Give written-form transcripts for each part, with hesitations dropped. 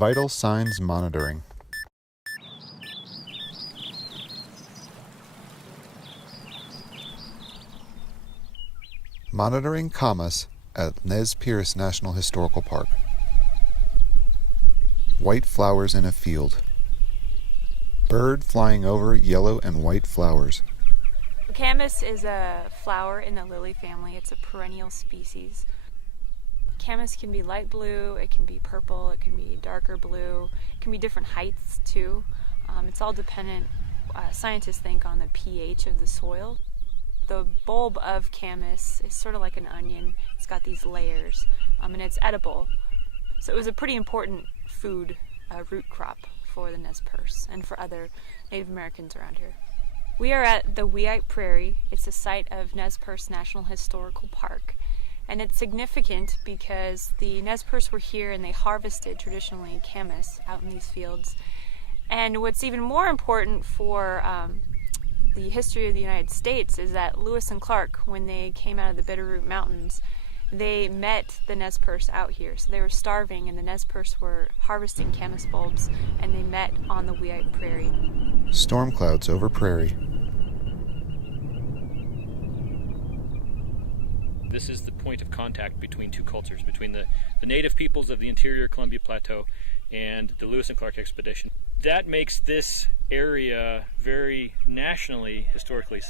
Vital signs monitoring. Monitoring Camas at Nez Perce National Historical Park. White flowers in a field. Bird flying over yellow and white flowers. Camas is a flower in the lily family. It's a perennial species. Camas can be light blue, it can be purple, it can be darker blue, it can be different heights too. It's all dependent, scientists think, on the pH of the soil. The bulb of Camas is sort of like an onion. It's got these layers, and it's edible. So it was a pretty important food root crop for the Nez Perce and for other Native Americans around here. We are at the Weippe Prairie. It's a site of Nez Perce National Historical Park. And it's significant because the Nez Perce were here and they harvested traditionally Camas out in these fields. And what's even more important for the history of the United States is that Lewis and Clark, when they came out of the Bitterroot Mountains, they met the Nez Perce out here. So they were starving and the Nez Perce were harvesting Camas bulbs, and they met on the Weippe Prairie. Storm clouds over prairie. This is the point of contact between two cultures, between the native peoples of the interior Columbia Plateau and the Lewis and Clark expedition. That makes this area very nationally, historically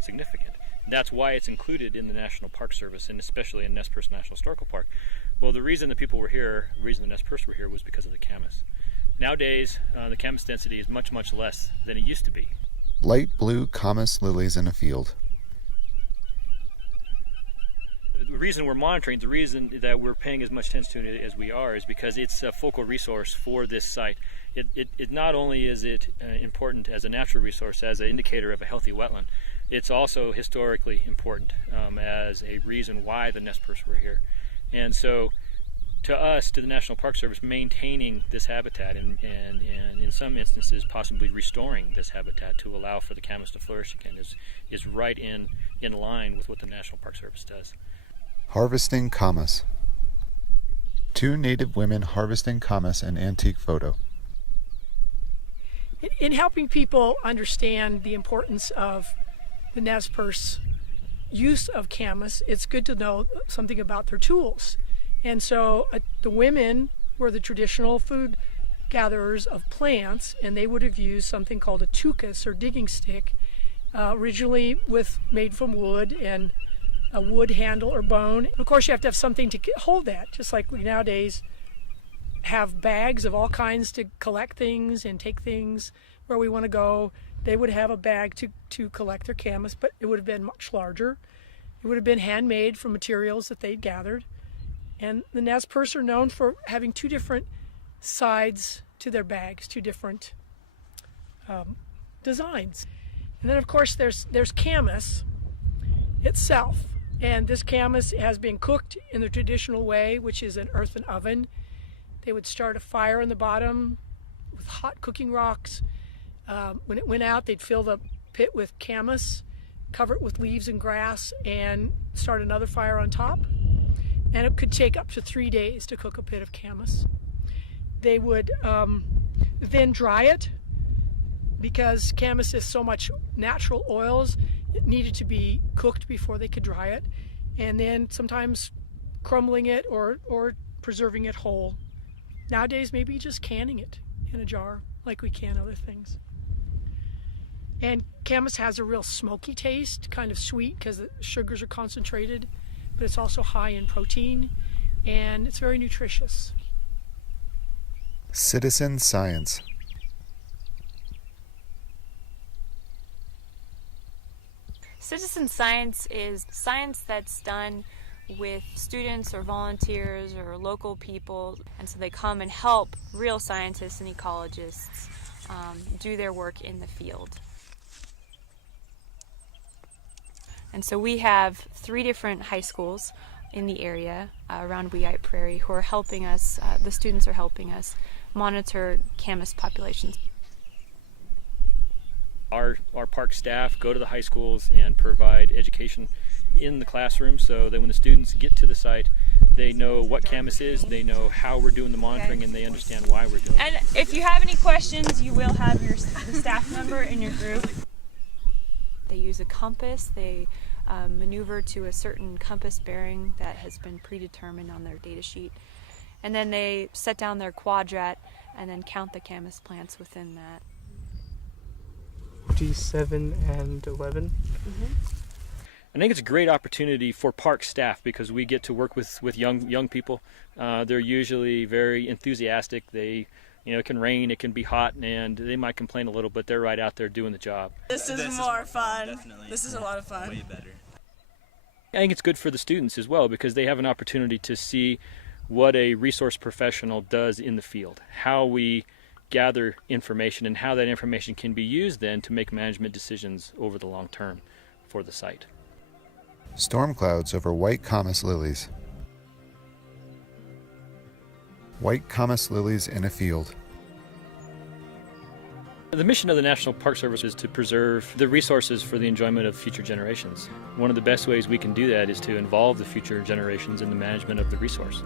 significant. That's why it's included in the National Park Service, and especially in Nez Perce National Historical Park. Well, the reason the people were here, the reason the Nez Perce were here, was because of the Camas. Nowadays, the Camas density is much, much less than it used to be. Light blue Camas lilies in a field. The reason we're monitoring, the reason that we're paying as much attention to it as we are, is because it's a focal resource for this site. It not only is it important as a natural resource, as an indicator of a healthy wetland, it's also historically important as a reason why the Nez Perce were here. And so, to us, to the National Park Service, maintaining this habitat and in some instances possibly restoring this habitat to allow for the Camas to flourish again is right in line with what the National Park Service does. Harvesting Camas. Two Native women harvesting Camas, an antique photo. In helping people understand the importance of the Nez Perce use of Camas, it's good to know something about their tools. And so the women were the traditional food gatherers of plants, and they would have used something called a tucus, or digging stick, originally made from wood and a wood handle or bone. Of course, you have to have something to hold that, just like we nowadays have bags of all kinds to collect things and take things where we want to go. They would have a bag to collect their Camas, but it would have been much larger. It would have been handmade from materials that they'd gathered. And the Nez Perce are known for having two different sides to their bags, two different designs. And then, of course, there's Camas itself. And this Camas has been cooked in the traditional way, which is an earthen oven. They would start a fire in the bottom with hot cooking rocks. When it went out, they'd fill the pit with Camas, cover it with leaves and grass, and start another fire on top. And it could take up to 3 days to cook a pit of Camas. They would then dry it, because Camas is so much natural oils. It needed to be cooked before they could dry it, and then sometimes crumbling it or preserving it whole. Nowadays, maybe just canning it in a jar like we can other things. And Camas has a real smoky taste, kind of sweet because the sugars are concentrated, but it's also high in protein, and it's very nutritious. Citizen science. Citizen science is science that's done with students or volunteers or local people, and so they come and help real scientists and ecologists do their work in the field. And so we have 3 different high schools in the area around Weippe Prairie who are helping us, the students are helping us monitor Camas populations. Our park staff go to the high schools and provide education in the classroom so that when the students get to the site, they know what Camas is, they know how we're doing the monitoring, and they understand why we're doing it. And if you have any questions, you will have the staff member in your group. They use a compass. They maneuver to a certain compass bearing that has been predetermined on their data sheet. And then they set down their quadrat and then count the Camas plants within that. G7 and 11. I think it's a great opportunity for park staff because we get to work with young people. They're usually very enthusiastic. They, it can rain, it can be hot, and they might complain a little, but they're right out there doing the job. This is more fun. Definitely. This is a lot of fun. Way better. I think it's good for the students as well because they have an opportunity to see what a resource professional does in the field, how we gather information, and how that information can be used then to make management decisions over the long term for the site. Storm clouds over white Camas lilies. White Camas lilies in a field. The mission of the National Park Service is to preserve the resources for the enjoyment of future generations. One of the best ways we can do that is to involve the future generations in the management of the resource.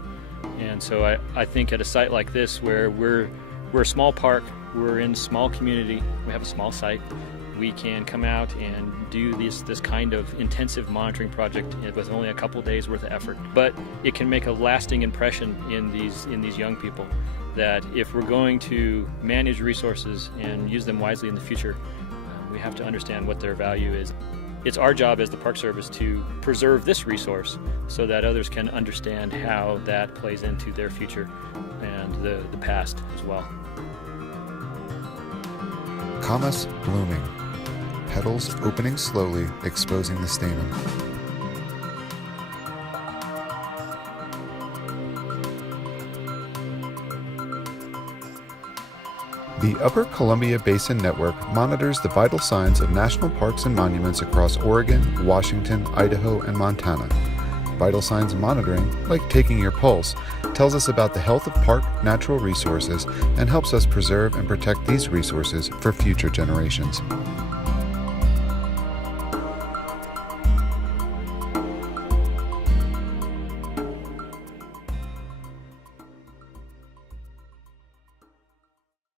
And so I think at a site like this where we're a small park, we're in a small community, we have a small site, we can come out and do this kind of intensive monitoring project with only a couple days worth of effort. But it can make a lasting impression in these young people that if we're going to manage resources and use them wisely in the future, we have to understand what their value is. It's our job as the Park Service to preserve this resource so that others can understand how that plays into their future and the past as well. Camas blooming. Petals opening slowly, exposing the stamen. The Upper Columbia Basin Network monitors the vital signs of national parks and monuments across Oregon, Washington, Idaho, and Montana. Vital signs monitoring, like taking your pulse, tells us about the health of park natural resources and helps us preserve and protect these resources for future generations.